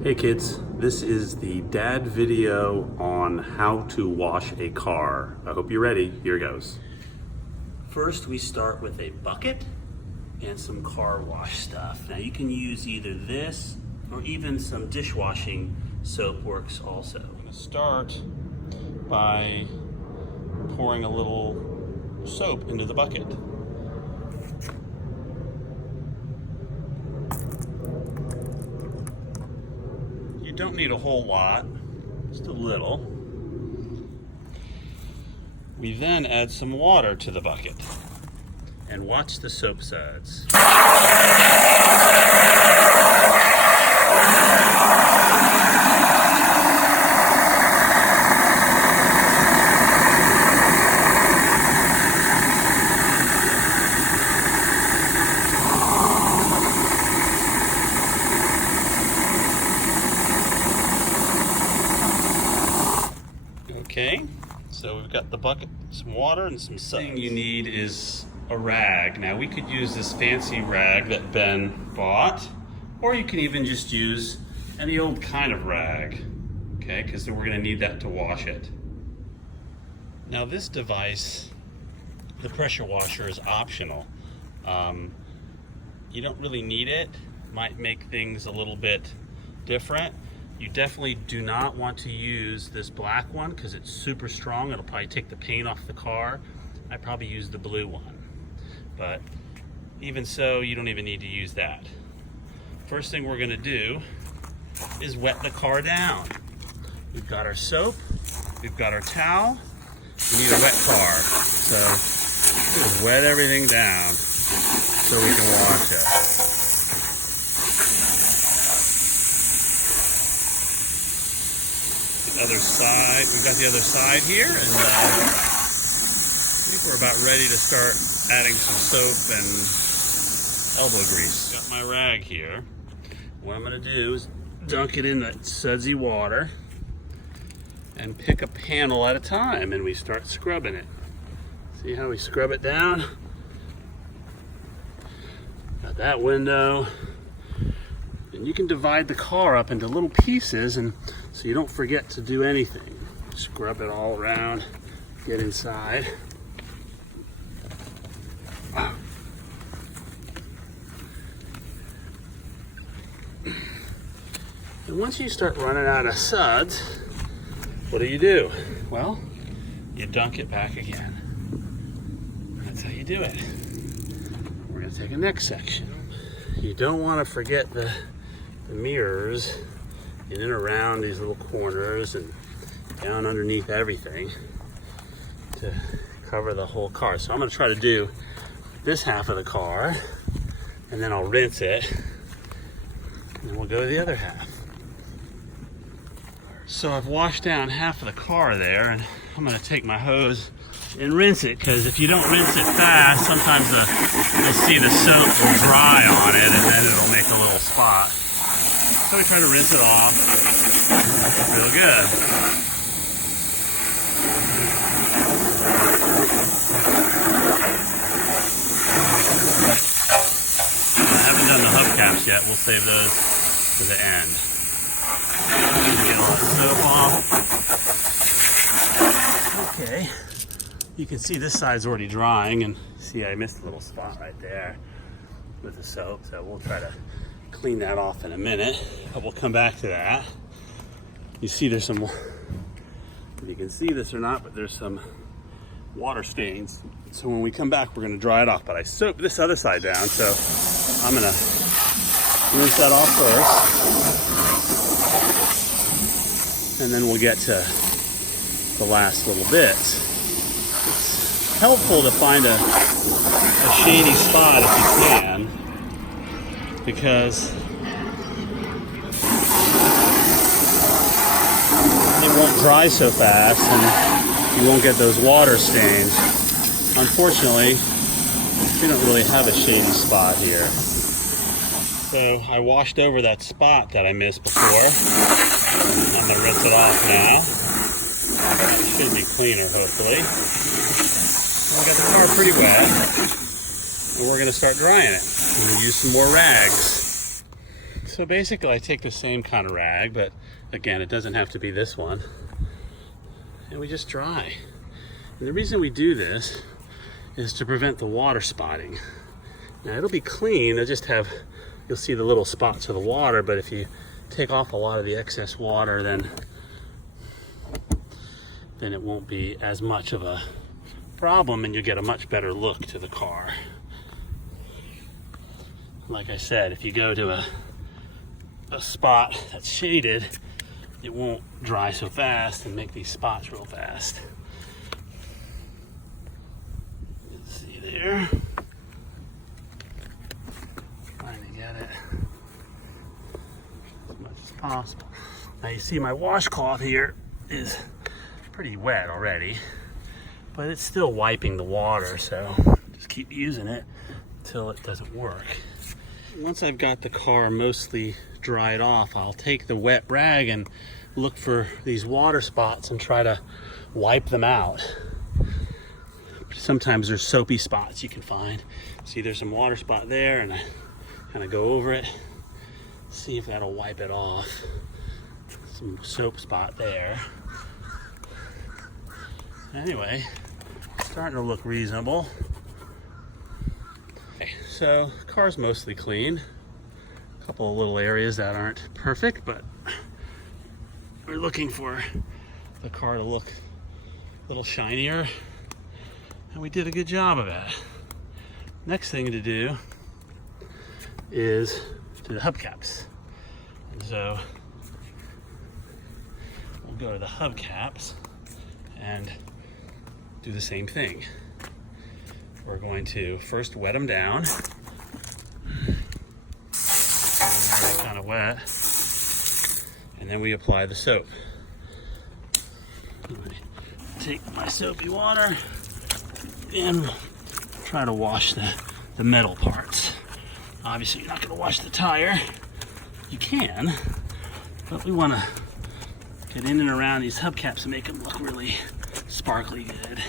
Hey kids, this is the dad video on how to wash a car. I hope you're ready. Here goes. First, we start with a bucket and some car wash stuff. Now you can use either this or even some dishwashing soap works also. I'm going to start by pouring a little soap into the bucket. You don't need a whole lot, just a little. We then add some water to the bucket and watch the soap suds. Okay, so we've got the bucket, some water, and some suds. The thing you need is a rag. Now we could use this fancy rag that Ben bought, or you can even just use any old kind of rag, okay, because we're gonna need that to wash it. Now this device, the pressure washer, is optional. You don't really need it. Might make things a little bit different. You definitely do not want to use this black one because it's super strong. It'll probably take the paint off the car. I probably use the blue one. But even so, you don't even need to use that. First thing we're gonna do is wet the car down. We've got our soap, we've got our towel, we need a wet car. So just wet everything down so we can wash it. Other side, we've got the other side here, and I think we're about ready to start adding some soap and elbow grease. Got my rag here. What I'm going to do is dunk it in that sudsy water and pick a panel at a time, and we start scrubbing it. See how we scrub it down? Got that window. And you can divide the car up into little pieces, and so you don't forget to do anything. Scrub it all around, get inside. And once you start running out of suds, what do? Well, you dunk it back again. That's how you do it. We're gonna take a next section. You don't want to forget the mirrors in and around these little corners and down underneath everything to cover the whole car. So I'm going to try to do this half of the car, and then I'll rinse it, and then we'll go to the other half. So I've washed down half of the car there, and I'm going to take my hose and rinse it, because if you don't rinse it fast, sometimes you'll see the soap will dry on it, and then it'll make a little spot. So we try to rinse it off real good. I haven't done the hubcaps yet. We'll save those to the end. Get all the soap off. Okay. You can see this side's already drying, and see I missed a little spot right there with the soap, so we'll try to clean that off in a minute, but we'll come back to that. You see there's some, if you can see this or not, but there's some water stains. So when we come back, we're gonna dry it off, but I soaked this other side down, so I'm gonna rinse that off first, and then we'll get to the last little bit. It's helpful to find a shady spot if you can, because it won't dry so fast and you won't get those water stains. Unfortunately, we don't really have a shady spot here. So I washed over that spot that I missed before. I'm going to rinse it off now. It should be cleaner, hopefully. We got the car pretty wet, and we're going to start drying it. I'm going to use some more rags. So basically I take the same kind of rag, but again, it doesn't have to be this one. And we just dry. And the reason we do this is to prevent the water spotting. Now it'll be clean, it'll just have, you'll see the little spots of the water, but if you take off a lot of the excess water, then it won't be as much of a problem and you'll get a much better look to the car. Like I said, if you go to a spot that's shaded, it won't dry so fast and make these spots real fast. See there? Trying to get it as much as possible. Now you see my washcloth here is pretty wet already, but it's still wiping the water, so just keep using it until it doesn't work. Once I've got the car mostly dried off, I'll take the wet rag and look for these water spots and try to wipe them out. Sometimes there's soapy spots you can find. See, there's some water spot there, and I kind of go over it, see if that'll wipe it off. Some soap spot there. Anyway, it's starting to look reasonable. Okay, so car's mostly clean. A couple of little areas that aren't perfect, but we're looking for the car to look a little shinier, and we did a good job of that. Next thing to do is do the hubcaps. And so we'll go to the hubcaps and do the same thing. We're going to first wet them down. They're kind of wet. And then we apply the soap. I take my soapy water and try to wash the metal parts. Obviously you're not going to wash the tire. You can, but we want to get in and around these hubcaps and make them look really sparkly good.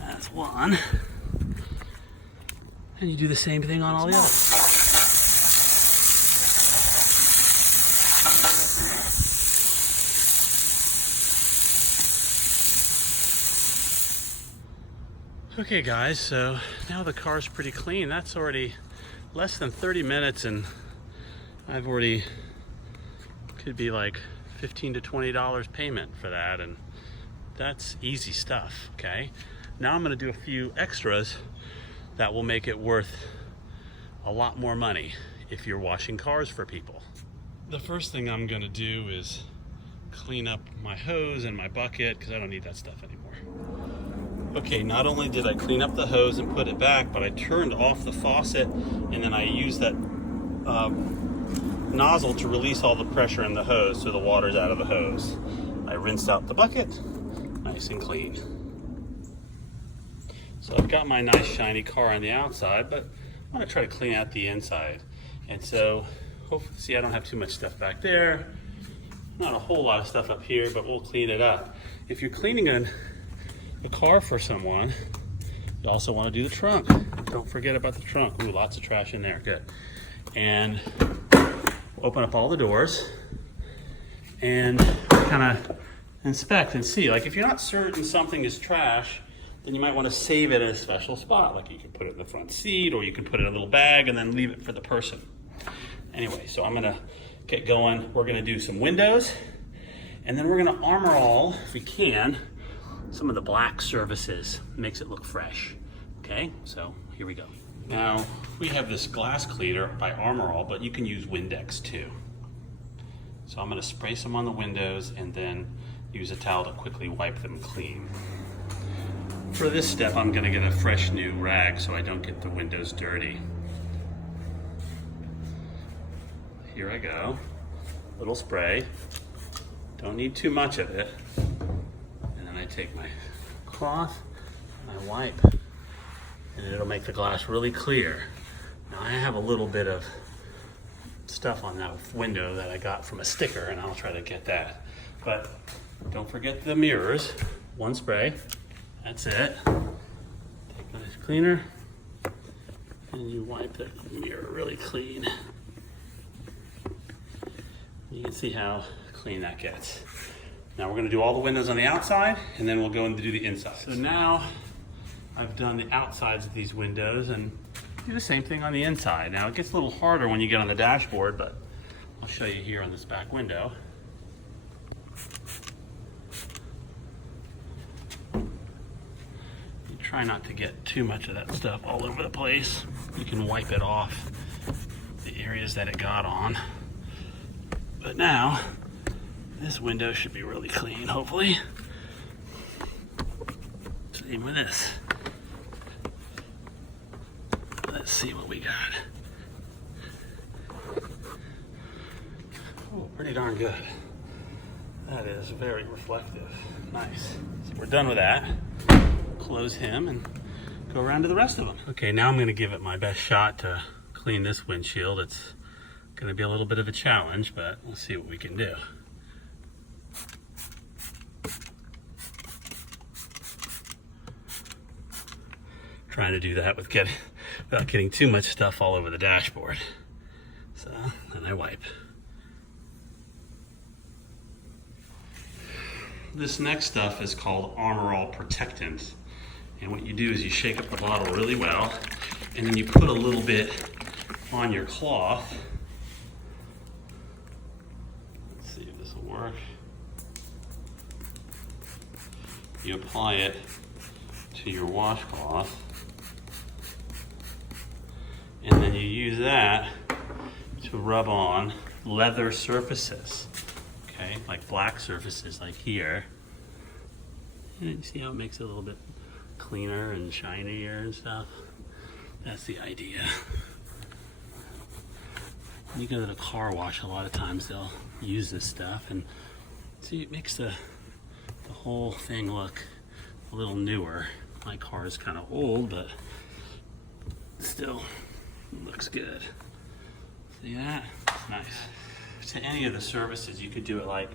That's one. And you do the same thing on all the others. Okay guys, so now the car's pretty clean. That's already less than 30 minutes and I've already, could be like $15 to $20 payment for that, and that's easy stuff, okay? Now I'm gonna do a few extras that will make it worth a lot more money if you're washing cars for people. The first thing I'm gonna do is clean up my hose and my bucket because I don't need that stuff anymore. Okay, not only did I clean up the hose and put it back, but I turned off the faucet and then I used that nozzle to release all the pressure in the hose so the water's out of the hose. I rinsed out the bucket, nice and clean. So I've got my nice shiny car on the outside, but I want to try to clean out the inside. And so, hopefully, see, I don't have too much stuff back there. Not a whole lot of stuff up here, but we'll clean it up. If you're cleaning a car for someone, you also want to do the trunk. Don't forget about the trunk. Ooh, lots of trash in there, good. And open up all the doors and kind of inspect and see. Like if you're not certain something is trash, then you might want to save it in a special spot. Like you can put it in the front seat, or you can put it in a little bag and then leave it for the person. Anyway, so I'm gonna get going. We're gonna do some windows, and then we're gonna armor all, if we can, some of the black surfaces. Makes it look fresh. Okay, so here we go. Now, we have this glass cleaner by Armor All, but you can use Windex too. So I'm gonna spray some on the windows and then use a towel to quickly wipe them clean. For this step, I'm gonna get a fresh new rag so I don't get the windows dirty. Here I go, little spray. Don't need too much of it. And then I take my cloth and I wipe. And it'll make the glass really clear. Now I have a little bit of stuff on that window that I got from a sticker, and I'll try to get that. But don't forget the mirrors. One spray, that's it. Take my cleaner And you wipe the mirror really clean. You can see how clean that gets. Now we're gonna do all the windows on the outside, and then we'll go and do the inside. So now I've done the outsides of these windows and do the same thing on the inside. Now it gets a little harder when you get on the dashboard, but I'll show you here on this back window. You try not to get too much of that stuff all over the place. You can wipe it off the areas that it got on. But now, this window should be really clean, hopefully. Same with this. Let's see what we got. Oh, pretty darn good. That is very reflective. Nice. So we're done with that. Close him and go around to the rest of them. Okay, now I'm going to give it my best shot to clean this windshield. It's going to be a little bit of a challenge, but we'll see what we can do. Trying to do that without getting too much stuff all over the dashboard. So then I wipe. This next stuff is called Armor All Protectant. And what you do is you shake up the bottle really well, and then you put a little bit on your cloth. Let's see if this will work. You apply it to your washcloth, and then you use that to rub on leather surfaces, okay, like black surfaces like here. And you see how it makes it a little bit cleaner and shinier and stuff? That's the idea. When you go to the car wash, a lot of times they'll use this stuff, and see, it makes the whole thing look a little newer. My car is kind of old, but still looks good. See that? Nice. To any of the surfaces, you could do it like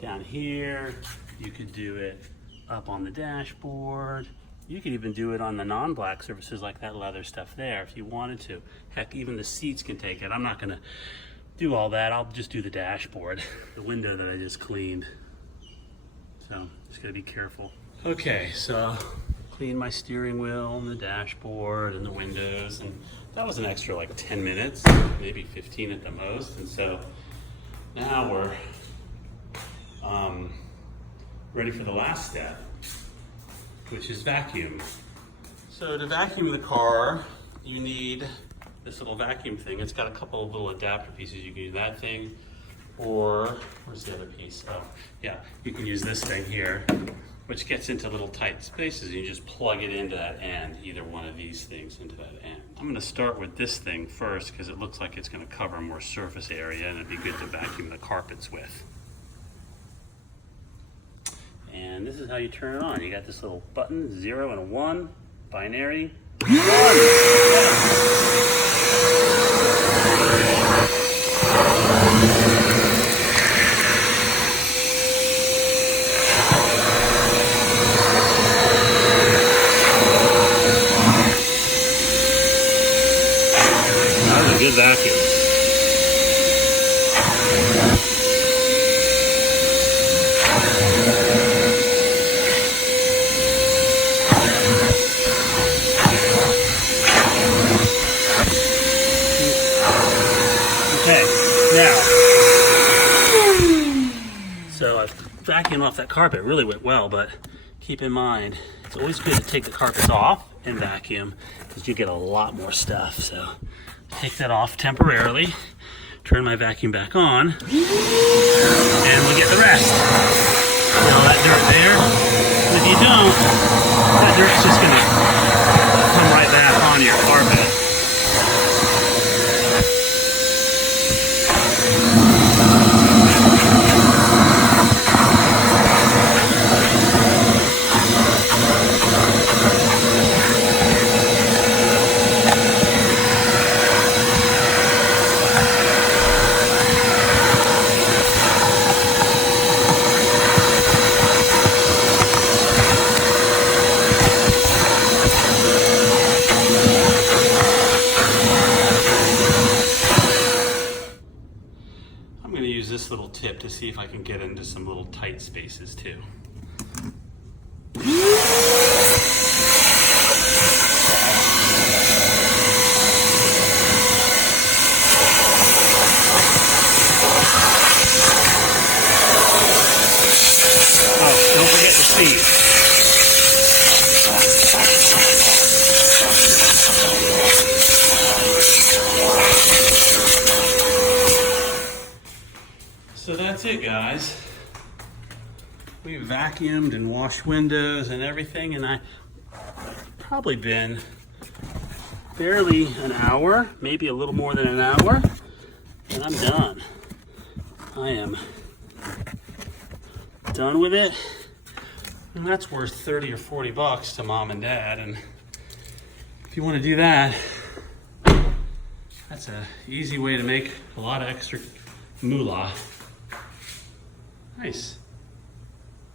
down here, you could do it up on the dashboard, you could even do it on the non-black surfaces like that leather stuff there if you wanted to. Heck, even the seats can take it. I'm not gonna do all that, I'll just do the dashboard, the window that I just cleaned. So, just gotta be careful. Okay, so clean my steering wheel and the dashboard and the windows, and that was an extra like 10 minutes, maybe 15 at the most. And so now we're ready for the last step, which is vacuum. So to vacuum the car, you need this little vacuum thing. It's got a couple of little adapter pieces. You can use that thing, or where's the other piece? Oh, yeah, you can use this thing here, which gets into little tight spaces. You just plug it into that end, either one of these things into that end. I'm gonna start with this thing first because it looks like it's gonna cover more surface area and it'd be good to vacuum the carpets with. And this is how you turn it on. You got this little button, 0 and a 1, binary, 1. Good vacuum. Okay, now, so I've vacuumed off that carpet. It really went well, but keep in mind, it's always good to take the carpets off and vacuum because you get a lot more stuff. So take that off temporarily, turn my vacuum back on, and we'll get the rest. Put all that dirt there. If you don't, that dirt's just gonna come right back on your carpet. this little tip to see if I can get into some little tight spaces too. Oh, don't forget the seat. So that's it, guys. We vacuumed and washed windows and everything, and I've probably been barely an hour, maybe a little more than an hour, and I'm done. I am done with it, and that's worth 30 or 40 bucks to mom and dad. And if you want to do that, that's an easy way to make a lot of extra moolah. Nice.